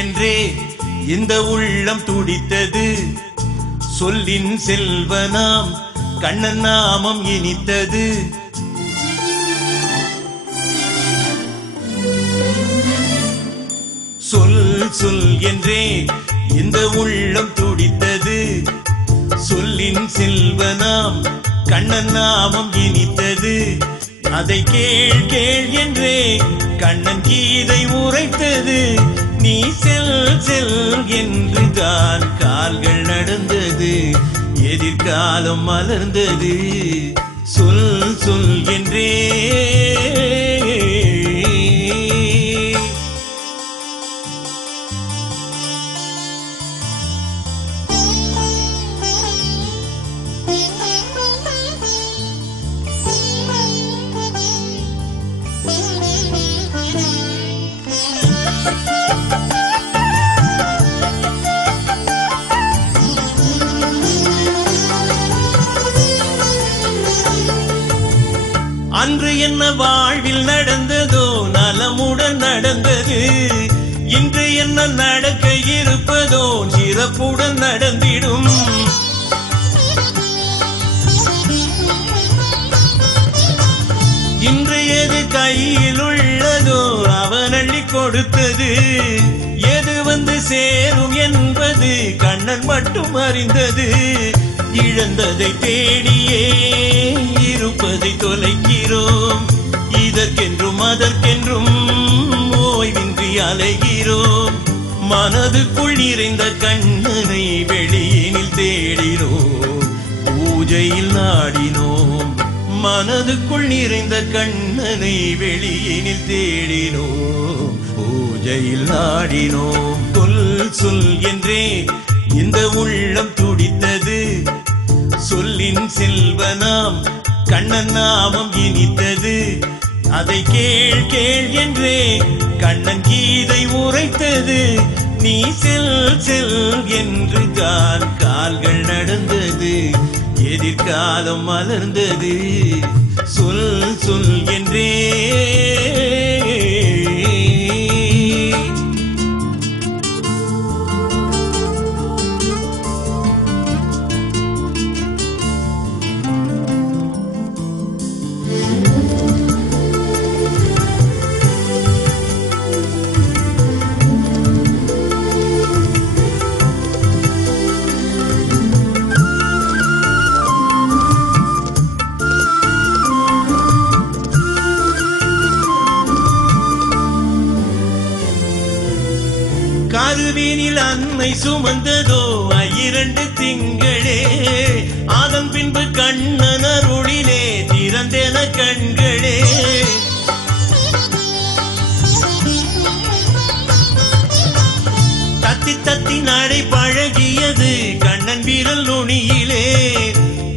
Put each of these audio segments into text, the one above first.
என்றே இந்த உள்ளம் துடித்தது. சொல்லின் செல்வனாம் கண்ணன் நாமம் இனித்தது. சொல் சொல் என்றே இந்த உள்ளம் துடித்தது. சொல்லின் செல்வனாம் கண்ணன் நாமம் இனித்தது. அதை கேள் கேள் என்றே கண்ணன் கீதை உரைத்தது. நீ செல் செல் என்று தான் கால்கள் நடந்தது. எதிர்காலம் மலர்ந்தது. சொல் சொல் என்றே அன்று என்ன வாழ்வில் நடந்ததோ நலமுடன் நடந்தது. இன்று என்ன நடக்க இருப்பதோ சிறப்புடன் நடந்திடும். இன்று எது கையில் உள்ளதோ அவன் அள்ளி கொடுத்தது. எது வந்து சேரும் என்பது கண்ணன் மட்டும் அறிந்தது. இழந்ததை தேடியே இருப்பதை தொலைக்கிறோம். இதற்கென்றும் அதற்கென்றும் ஓய்வின்றி அலைகிறோம். மனதுக்குள் நிறைந்த கண்ணனை வெளியினில் தேடினோம். பூஜையில் நாடினோம். மனதுக்குள் நிறைந்த கண்ணனை வெளியினில் தேடினோம். பூஜையில் நாடினோம். சொல் சொல் என்றே இந்த உள்ளம் துடித்தது. சொல்லின் செல்வனாம் கண்ணன் நாமம் இனித்தது. அதை கேள் கேள் என்றே கண்ணன் கீதை உரைத்தது. நீ செல் செல் என்று தான் கால்கள் நடந்தது. எதிர்காலம் மலர்ந்தது. சொல் சொல் என்றே கருவினில் அன்னை சுமந்ததோ 2 திங்களே. அதன் பின்பு கண்ணன் அருளிலே திறந்தென கண்களே. தத்தி தத்தி நடை பழகியது கண்ணன் விரல் நுனியிலே.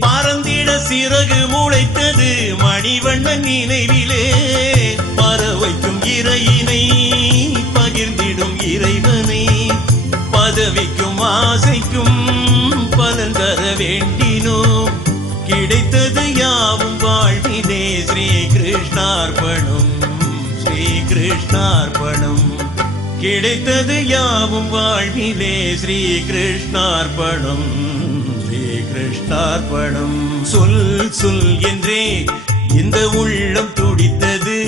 பறந்திட சிறகு முளைத்தது மணிவண்ணன் நினைவிலே. பறவைக்கும் இறையினை பகிர்ந்திடும் இறைவனை. பதவிக்கும் ஆசைக்கும் பலன் தர வேண்டினோம். கிடைத்தது யாவும் வாழ்விலே ஸ்ரீ கிருஷ்ணார்ப்பணம். ஸ்ரீ கிருஷ்ணார்ப்பணம். கிடைத்தது யாவும் வாழ்விலே ஸ்ரீ கிருஷ்ணார்ப்பணம். ஸ்ரீ கிருஷ்ணார்ப்பணம். சொல் சொல் என்றே இந்த உள்ளம் துடித்தது.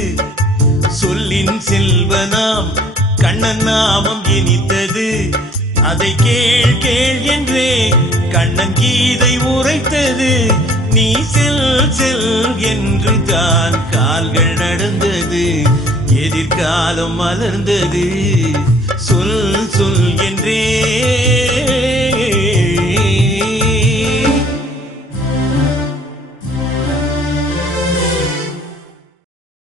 சொல்லின் செல்வனாம் கண்ணன் நாமம் இனித்தது. அதை கேள் கேள் என்றே கண்ணன் கீதை உரைத்தது. நீ செல் செல் என்று தான் கால்கள் நடந்தது. எதிர்காலம் மலர்ந்தது. சொல் சொல் என்றே